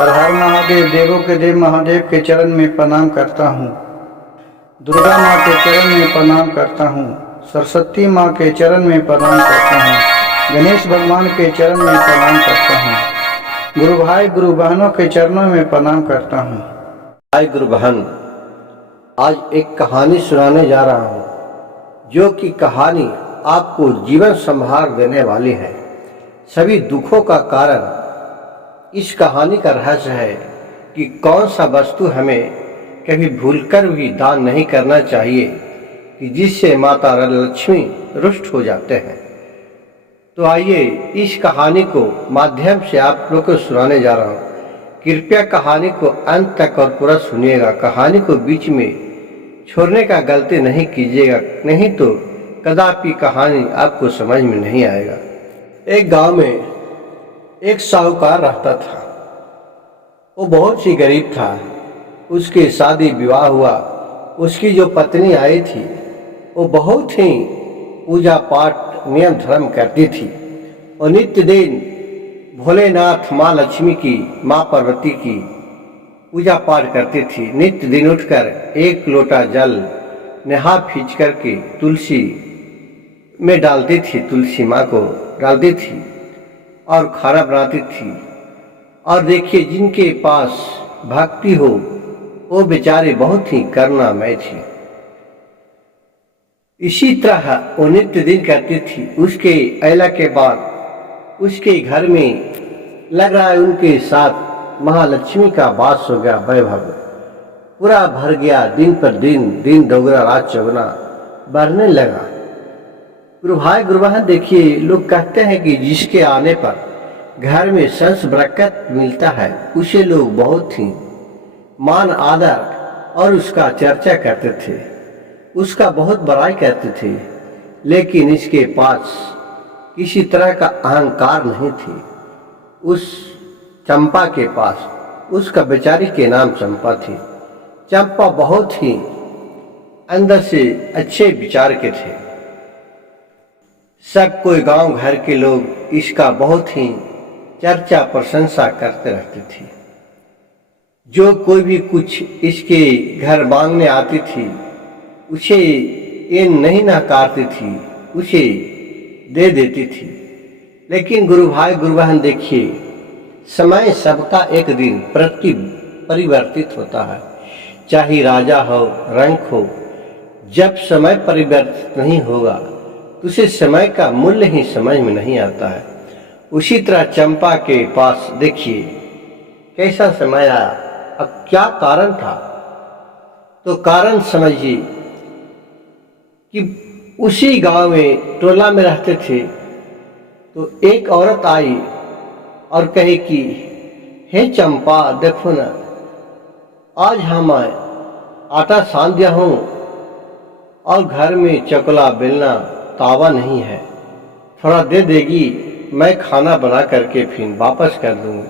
हर हर महादेव, देवों के देव महादेव के चरण में प्रणाम करता हूँ। दुर्गा माँ के चरण में प्रणाम करता हूँ। सरस्वती माँ के चरण में प्रणाम करता हूँ। गणेश भगवान के चरण में प्रणाम करता हूँ। गुरु भाई गुरु बहनों के चरणों में प्रणाम करता हूँ। भाई गुरु बहन, आज एक कहानी सुनाने जा रहा हूँ, जो कि कहानी आपको जीवन संभार देने वाली है। सभी दुखों का कारण इस कहानी का रहस्य है कि कौन सा वस्तु हमें कभी भूलकर भी दान नहीं करना चाहिए कि जिससे माता लक्ष्मी रुष्ट हो जाते हैं। तो आइए इस कहानी को माध्यम से आप लोग को सुनाने जा रहा हूँ। कृपया कहानी को अंत तक और पूरा सुनिएगा। कहानी को बीच में छोड़ने का गलती नहीं कीजिएगा, नहीं तो कदापि कहानी आपको समझ में नहीं आएगा। एक गांव में एक साहूकार रहता था। वो बहुत ही गरीब था। उसकी शादी विवाह हुआ। उसकी जो पत्नी आई थी वो बहुत ही पूजा पाठ नियम धर्म करती थी और नित्य दिन भोलेनाथ, माँ लक्ष्मी की, माँ पार्वती की पूजा पाठ करती थी। नित्य दिन उठकर एक लोटा जल नहा खींच करके तुलसी में डालती थी, तुलसी माँ को डालती थी और खाना बनाती थी। और देखिए, जिनके पास भक्ति हो वो बेचारे बहुत ही करुणामय थी। इसी तरह वो नित्य दिन करती थी। उसके अयला के बाद उसके घर में लग रहा है उनके साथ महालक्ष्मी का वास हो गया। वैभव पूरा भर गया। दिन पर दिन दोगुना रात चौगुना बढ़ने लगा। गुरु भाई गुरु बहन, देखिए, लोग कहते हैं कि जिसके आने पर घर में संस बरकत मिलता है उसे लोग बहुत ही मान आदर और उसका चर्चा करते थे, उसका बहुत बड़ाई करते थे। लेकिन इसके पास किसी तरह का अहंकार नहीं थी। उस चंपा के पास, उसका बेचारी के नाम चंपा थी। चंपा बहुत ही अंदर से अच्छे विचार के थे। सब कोई गांव घर के लोग इसका बहुत ही चर्चा प्रशंसा करते रहते थे। जो कोई भी कुछ इसके घर मांगने आती थी उसे ये नहीं नकारती थी, उसे दे देती थी। लेकिन गुरु भाई गुरु बहन, देखिए, समय सबका एक दिन परिवर्तित होता है। चाहे राजा हो, रंक हो, जब समय परिवर्तित नहीं होगा तो उसे समय का मूल्य ही समझ में नहीं आता है। उसी तरह चंपा के पास देखिए कैसा समय आया। अब क्या कारण था? तो कारण समझिए कि उसी गांव में टोला में रहते थे। तो एक औरत आई और कहे कि हे चंपा, देखो ना, आज हम आटा सान दिया हूँ और घर में चकला बेलना तावा नहीं है, थोड़ा दे देगी, मैं खाना बना करके फिर वापस कर दूंगी।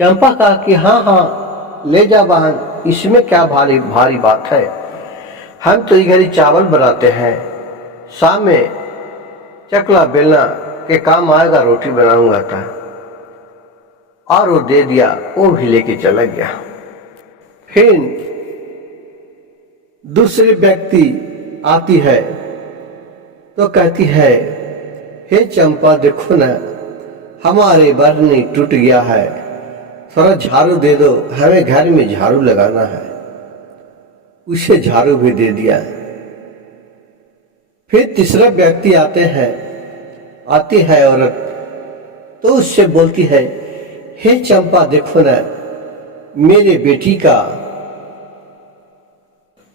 चंपा कहा कि हाँ हाँ ले जा बहन, इसमें क्या भारी भारी बात है। हम तो इधर ही चावल बनाते हैं, शाम में चकला बेलना के काम आएगा, रोटी बनाऊंगा था। और वो दे दिया, वो भी लेके चला गया। फिर दूसरी व्यक्ति आती है तो कहती है, हे चंपा, देखो ना, हमारे बर्नी टूट गया है, थोड़ा झाड़ू दे दो, हमें घर में झाड़ू लगाना है। उसे झाड़ू भी दे दिया। फिर तीसरा व्यक्ति आती है औरत, तो उससे बोलती है, हे चंपा, देखो ना, मेरे बेटी का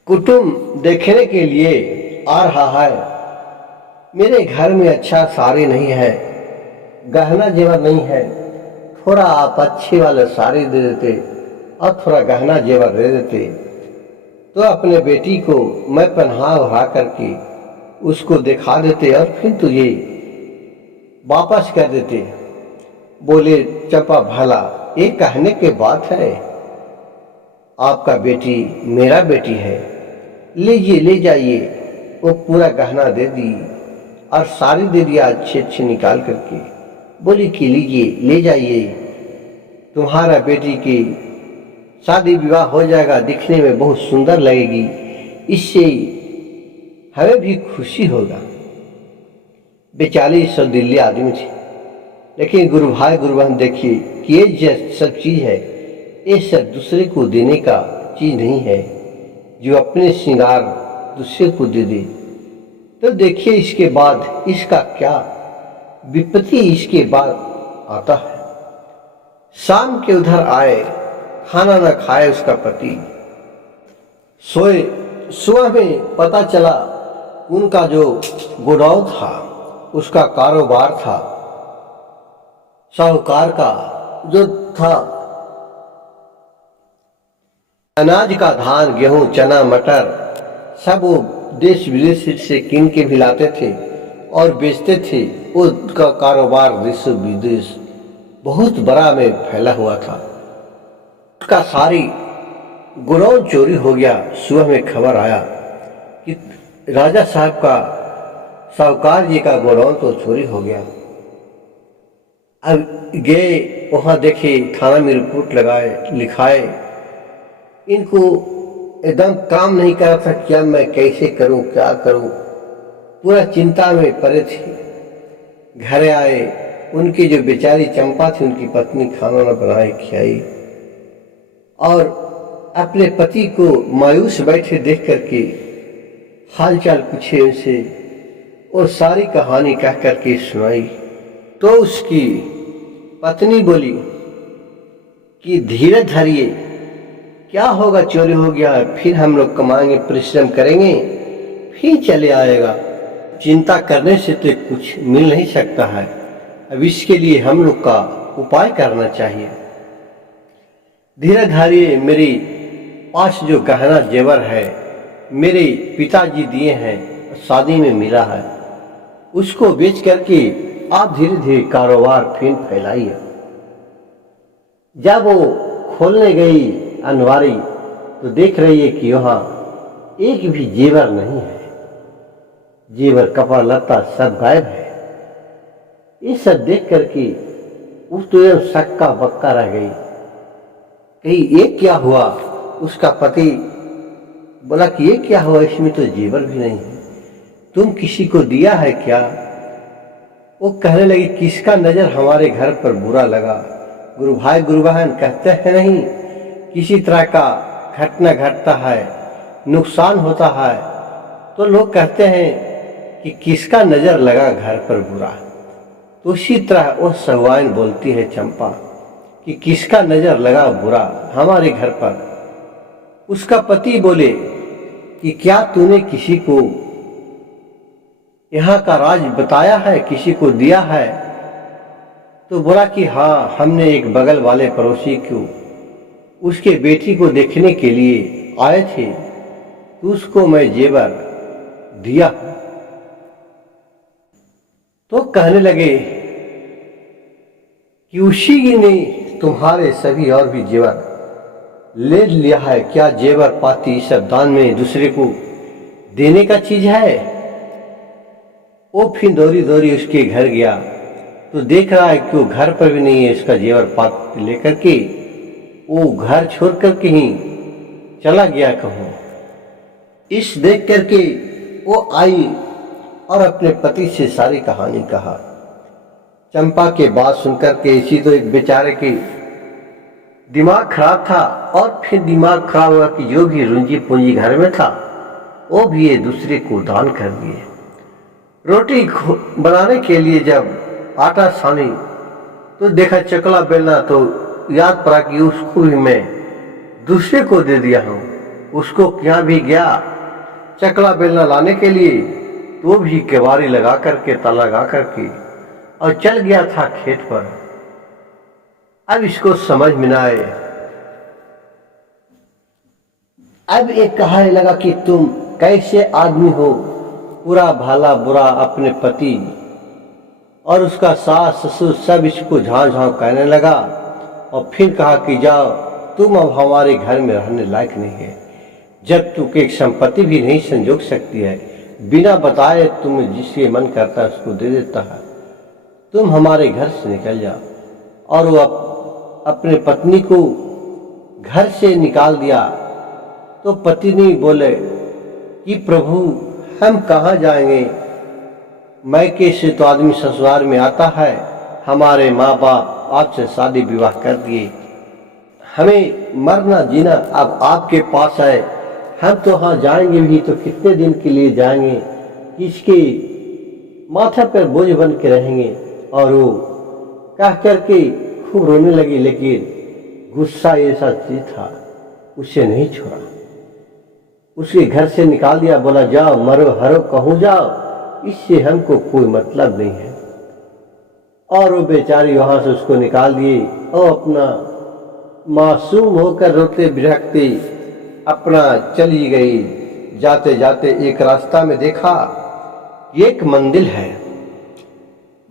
कुटुंब देखने के लिए आ रहा है। मेरे घर में अच्छा साड़ी नहीं है, गहना जेवर नहीं है, थोड़ा आप अच्छी वाले साड़ी दे देते और थोड़ा गहना जेवर दे देते तो अपने बेटी को मैं पहना उड़ा करके उसको दिखा देते और फिर तुझे वापस कर देते। बोले चंपा, भला ये कहने के बात है? आपका बेटी मेरा बेटी है, लीजिए, ले जाइए। वो पूरा गहना दे दी और साड़ी दे दिया अच्छे अच्छे निकाल करके। बोली कि लीजिए, ले जाइए। तुम्हारा बेटी की शादी विवाह हो जाएगा, दिखने में बहुत सुंदर लगेगी, इससे हमें भी खुशी होगा। बेचारी सौदिल्य आदमी थी, लेकिन गुरु भाई गुरु बहन देखिए कि ये जो सब चीज़ है ये सब दूसरे को देने का चीज़ नहीं है। जो अपने श्रृंगार दूसरे को दे दे तो देखिए इसके बाद इसका क्या विपत्ति इसके बाद आता है। शाम के उधर आए, खाना न खाए उसका पति, सोए। सुबह में पता चला उनका जो गोडाउन था उसका कारोबार था, साहूकार का जो था, अनाज का धान, गेहूं, चना, मटर सब वो देश विदेश से किन के भी लाते थे और बेचते थे। उसका कारोबार देश विदेश बहुत बड़ा में फैला हुआ था। उसका सारी गोडाउन चोरी हो गया। सुबह में खबर आया कि राजा साहब का, साहूकार जी का गोडाउन तो चोरी हो गया। अब गए वहाँ देखे, थाना में रिपोर्ट लगाए, लिखाए। इनको एकदम काम नहीं कर रहा था, क्या मैं कैसे करूं, क्या करूं, पूरा चिंता में पड़े थे। घर आए, उनकी जो बेचारी चंपा थी उनकी पत्नी खाना न बनाई खिलाई और अपने पति को मायूस बैठे देख करके हालचाल पूछे उनसे और सारी कहानी कह करके सुनाई। तो उसकी पत्नी बोली कि धीरे धरिए, क्या होगा, चोरी हो गया, फिर हम लोग कमाएंगे, परिश्रम करेंगे, फिर चले आएगा। चिंता करने से तो कुछ मिल नहीं सकता है। अब इसके लिए हम लोग का उपाय करना चाहिए। धीरे धीरे मेरे पास जो गहना जेवर है मेरे पिताजी दिए हैं, शादी में मिला है, उसको बेच करके आप धीरे धीरे कारोबार फिर फैलाइए। जब वो खोलने गई अनवारी तो देख रही है कि वहाँ एक भी जेवर नहीं है, जेवर कपड़ा लत्ता सब गायब है। ये सब देख करके वो तो एकदम सक्का बक्का रह गई, कहीं ये क्या हुआ। उसका पति बोला कि ये क्या हुआ, इसमें तो जेवर भी नहीं है, तुम किसी को दिया है क्या। वो कहने लगी किसका नजर हमारे घर पर बुरा लगा। गुरु भाई गुरु बहन कहते हैं नहीं, किसी तरह का घटना घटता है, नुकसान होता है तो लोग कहते हैं कि किसका नजर लगा घर पर बुरा। तो उसी तरह वो सहुआइन बोलती है चंपा कि किसका नजर लगा बुरा हमारे घर पर। उसका पति बोले कि क्या तूने किसी को यहाँ का राज बताया है, किसी को दिया है। तो बोला कि हाँ, हमने एक बगल वाले पड़ोसी को, उसके बेटी को देखने के लिए आए थे तो उसको मैं जेवर दिया। तो कहने लगे कि उसी ने तुम्हारे सभी और भी जेवर ले लिया है, क्या जेवर पाती सब दान में दूसरे को देने का चीज है। वो फिर दौड़ी दौड़ी उसके घर गया तो देख रहा है कि वो घर पर भी नहीं है, इसका जेवर पाती लेकर के वो घर छोड़ करके ही चला गया कहूँ। इस देख करके वो आई और अपने पति से सारी कहानी कहा। चंपा के बात सुनकर के इसी तो एक बेचारे के दिमाग खराब था और फिर दिमाग खराब हुआ कि जो भी रुंजी पूंजी घर में था वो भी ये दूसरे को दान कर दिए। रोटी बनाने के लिए जब आटा सानी तो देखा चकला बेलना, तो याद पड़ा कि उसको भी मैं दूसरे को दे दिया हूँ। उसको क्या भी गया चकला बेलना लाने के लिए तो भी केवाड़ी लगा करके, ताला लगा करके और चल गया था खेत पर। अब इसको समझ में ना आए। अब एक कहने लगा कि तुम कैसे आदमी हो, पूरा भला बुरा अपने पति और उसका सास ससुर सब इसको झाँव झाँव कहने लगा और फिर कहा कि जाओ, तुम अब हमारे घर में रहने लायक नहीं है। जब तू एक संपत्ति भी नहीं संजोग सकती है, बिना बताए तुम जिसके मन करता है उसको दे देता है, तुम हमारे घर से निकल जाओ। और वो अपने पत्नी को घर से निकाल दिया तो पत्नी बोले कि प्रभु हम कहाँ जाएंगे, मैके से तो आदमी ससुराल में आता है, हमारे माँ बाप आपसे शादी विवाह कर दिए, हमें मरना जीना अब आपके पास है, हम तो वहाँ जाएंगे भी तो कितने दिन के लिए जाएंगे, किसके माथा पर बोझ बन के रहेंगे। और वो कह करके खूब रोने लगी, लेकिन गुस्सा ऐसा चीज था उसे नहीं छोड़ा, उसके घर से निकाल दिया, बोला जाओ मरो हरो कहूँ जाओ, इससे हमको कोई मतलब नहीं है। और वो बेचारी वहां से उसको निकाल दिए और अपना मासूम होकर रोते बिलखते अपना चली गई। जाते जाते एक रास्ता में देखा कि एक मंदिर है,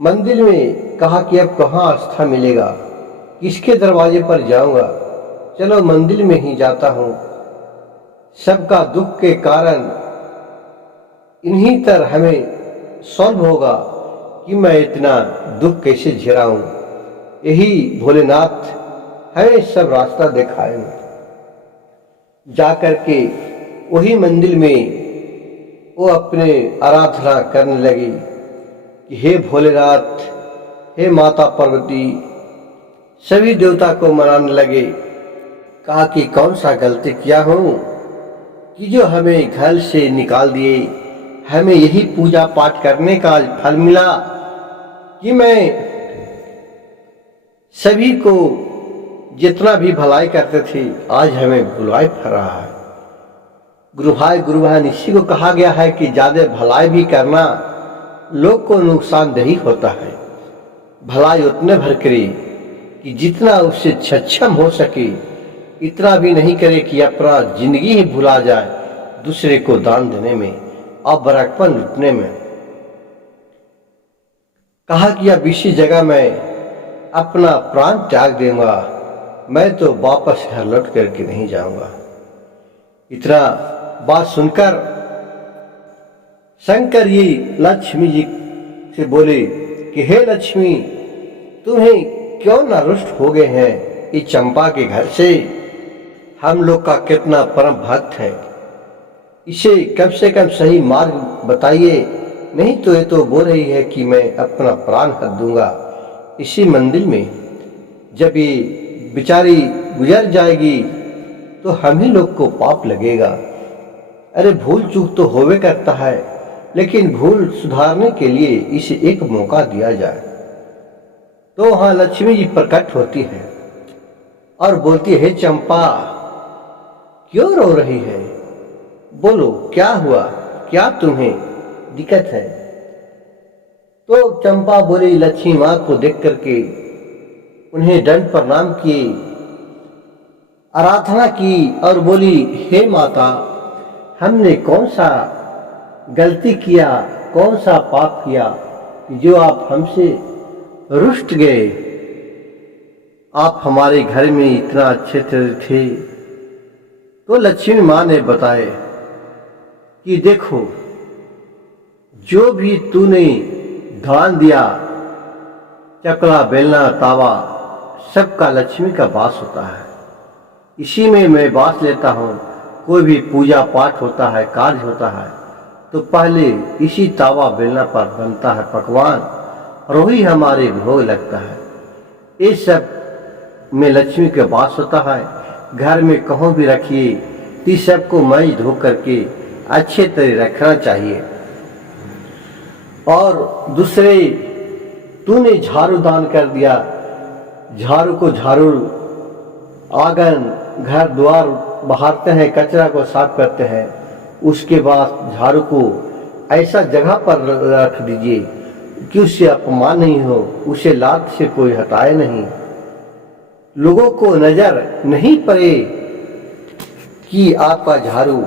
मंदिर में कहा कि अब कहाँ आस्था मिलेगा, किसके दरवाजे पर जाऊंगा, चलो मंदिर में ही जाता हूँ, सबका दुख के कारण इन्हीं तर हमें सॉल्व होगा कि मैं इतना दुख कैसे झेलाऊं, यही भोलेनाथ हमें सब रास्ता दिखाएंगे। जाकर के वही मंदिर में वो अपने आराधना करने लगी कि हे भोलेनाथ, हे माता पार्वती, सभी देवता को मनाने लगे। कहा कि कौन सा गलती किया हूँ कि जो हमें घर से निकाल दिए, हमें यही पूजा पाठ करने का फल मिला कि मैं सभी को जितना भी भलाई करते थे आज हमें बुलाए फिर रहा है। गुरु भाई इसी को कहा गया है कि ज्यादा भलाई भी करना लोग को नुकसानदेही होता है। भलाई उतने भर करे कि जितना उससे सक्षम हो सके, इतना भी नहीं करे कि अपना जिंदगी ही भुला जाए दूसरे को दान देने में और बरकपन लुटने में। कहा कि अब इसी जगह मैं अपना प्राण त्याग दूंगा, मैं तो वापस घर लौट करके नहीं जाऊंगा। इतना बात सुनकर शंकर जी लक्ष्मी जी से बोले कि हे लक्ष्मी, तुम्हें क्यों ना रुष्ट हो गए हैं इस चंपा के घर से, हम लोग का कितना परम भक्त है, इसे कम से कम सही मार्ग बताइए, नहीं तो ये तो बोल रही है कि मैं अपना प्राण हर दूंगा इसी मंदिर में। जब ये बेचारी गुजर जाएगी तो हम ही लोग को पाप लगेगा। अरे भूल चूक तो होवे करता है, लेकिन भूल सुधारने के लिए इसे एक मौका दिया जाए। तो वहां लक्ष्मी जी प्रकट होती है और बोलती है, चंपा क्यों रो रही है, बोलो क्या हुआ, क्या तुम्हें दिक्कत है। तो चंपा बोली, लक्ष्मी माँ को देख करके उन्हें दंड प्रणाम किए, आराधना की और बोली, हे माता, हमने कौन सा गलती किया, कौन सा पाप किया जो आप हमसे रुष्ट गए। आप हमारे घर में इतना अच्छे थे। तो लक्ष्मी माँ ने बताए कि देखो, जो भी तूने दान दिया, चकला बेलना तावा, सबका लक्ष्मी का वास होता है, इसी में मैं वास लेता हूँ। कोई भी पूजा पाठ होता है, कार्य होता है, तो पहले इसी तावा बेलना पर बनता है पकवान और वही हमारे भोग लगता है। इस सब में लक्ष्मी के वास होता है। घर में कहीं भी रखिए, इस सब को मैं धो करके अच्छे तरह रखना चाहिए। और दूसरे, तूने झाड़ू दान कर दिया, झाड़ू को झाड़ू, आंगन घर द्वार बहारते हैं, कचरा को साफ करते हैं, उसके बाद झाड़ू को ऐसा जगह पर रख दीजिए कि उससे अपमान नहीं हो, उसे लात से कोई हटाए नहीं, लोगों को नजर नहीं पड़े कि आपका झाड़ू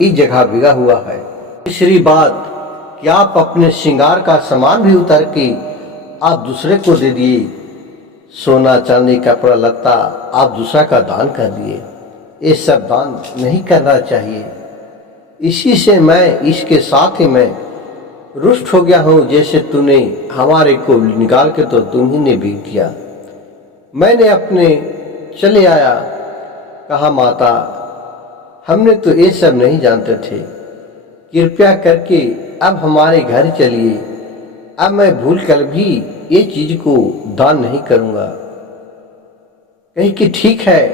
इस जगह बिगा हुआ है। तीसरी बात कि आप अपने श्रृंगार का सामान भी उतार के आप दूसरे को दे दिए, सोना चांदी कपड़ा लत्ता आप दूसरा का दान कर दिए, ये सब दान नहीं करना चाहिए। इसी से मैं, इसके साथ ही मैं रुष्ट हो गया हूँ, जैसे तूने हमारे को निकाल के तो तुम ही ने भी किया। मैंने अपने चले आया। कहा, माता, हमने तो ये सब नहीं जानते थे, कृपया करके अब हमारे घर चलिए। अब मैं भूल कर भी ये चीज को दान नहीं करूंगा। कही कि ठीक है,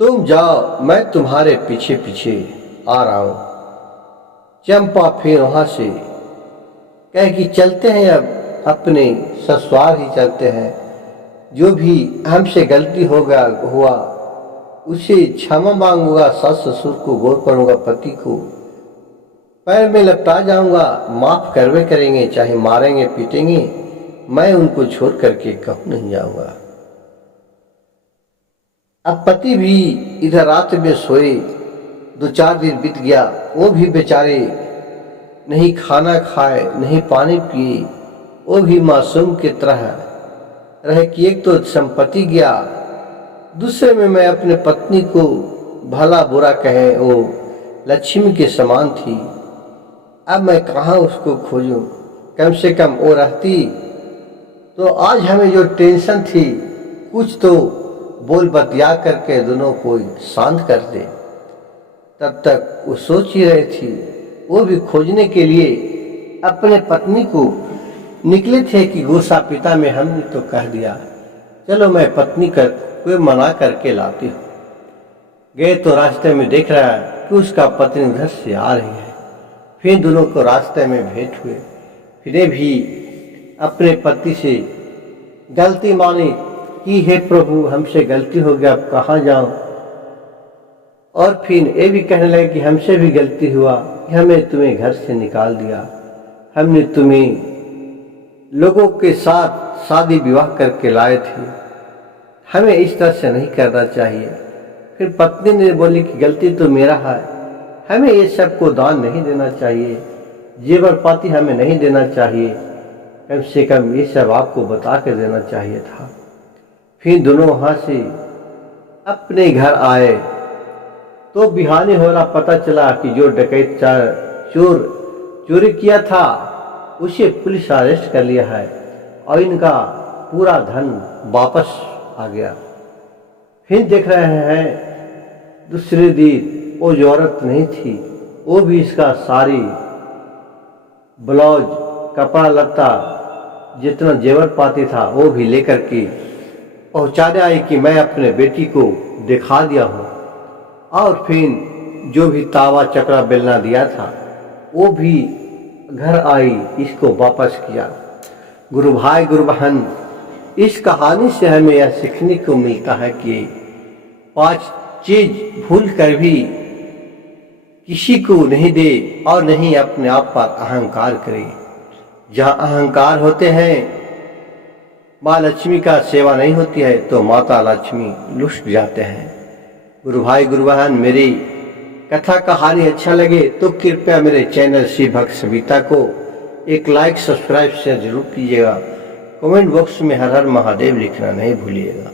तुम जाओ, मैं तुम्हारे पीछे पीछे आ रहा हूं। चंपा फिर वहां से कहे कि चलते हैं, अब अपने ससुराल ही चलते हैं। जो भी हमसे गलती हुआ उसे क्षमा मांगूंगा, सास ससुर को गोर करूंगा, पति को पैर में लपटा जाऊंगा, माफ करवे करेंगे, चाहे मारेंगे पीटेंगे, मैं उनको छोड़ करके कहूं नहीं जाऊंगा। अब पति भी इधर रात में सोए, 2-4 दिन बीत गया, वो भी बेचारे नहीं खाना खाए, नहीं पानी पिए, वो भी मासूम की तरह रहे कि एक तो संपत्ति गया, दूसरे में मैं अपने पत्नी को भला बुरा कहे वो लक्ष्मी के समान थी। अब मैं कहाँ उसको खोजूं? कम से कम वो रहती तो आज हमें जो टेंशन थी कुछ तो बोल बतिया करके दोनों को शांत कर दे। तब तक वो सोच ही रही थी, वो भी खोजने के लिए अपने पत्नी को निकले थे कि गुस्सा पिता में हमने तो कह दिया, चलो मैं पत्नी कर कोई मना करके लाती हूँ। गए तो रास्ते में देख रहा है कि उसका पत्नी उधर से आ रही है। फिर दोनों को रास्ते में भेंट हुए। फिर भी अपने पति से गलती मानी कि हे प्रभु, हमसे गलती हो गया, अब कहाँ जाऊं। और फिर ये भी कहने लगे कि हमसे भी गलती हुआ कि हमें तुम्हें घर से निकाल दिया, हमने तुम्हें लोगों के साथ शादी विवाह करके लाए थे, हमें इस तरह से नहीं करना चाहिए। फिर पत्नी ने बोली कि गलती तो मेरा है, हमें ये सब को दान नहीं देना चाहिए, जेवर पाती हमें नहीं देना चाहिए, कम से कम ये सब आपको बता के देना चाहिए था। फिर दोनों वहाँ से अपने घर आए तो बिहानी हो रहा, पता चला कि जो डकैत चोर चोरी किया था उसे पुलिस अरेस्ट कर लिया है और इनका पूरा धन वापस आ गया। फिर देख रहे हैं दूसरे दिन वो जो औरत नहीं थी वो भी इसका सारी ब्लाउज, कपड़ा लत्ता, जितना जेवर पाती था वो भी लेकर के पहुंचाने आई कि मैं अपने बेटी को दिखा दिया हूँ। और फिर जो भी तावा चक्रा बेलना दिया था वो भी घर आई, इसको वापस किया। गुरु भाई गुरु बहन, इस कहानी से हमें यह सीखने को मिलता है कि 5 चीज भूल कर भी किसी को नहीं दे और नहीं अपने आप पर अहंकार करे। जहाँ अहंकार होते हैं, माँ लक्ष्मी का सेवा नहीं होती है तो माता लक्ष्मी लुट जाते हैं। गुरु भाई गुरु बहन, मेरी कथा कहानी अच्छा लगे तो कृपया मेरे चैनल श्री भक्त सविता को एक लाइक, सब्सक्राइब, शेयर जरूर कीजिएगा। कमेंट बॉक्स में हर हर महादेव लिखना नहीं भूलिएगा।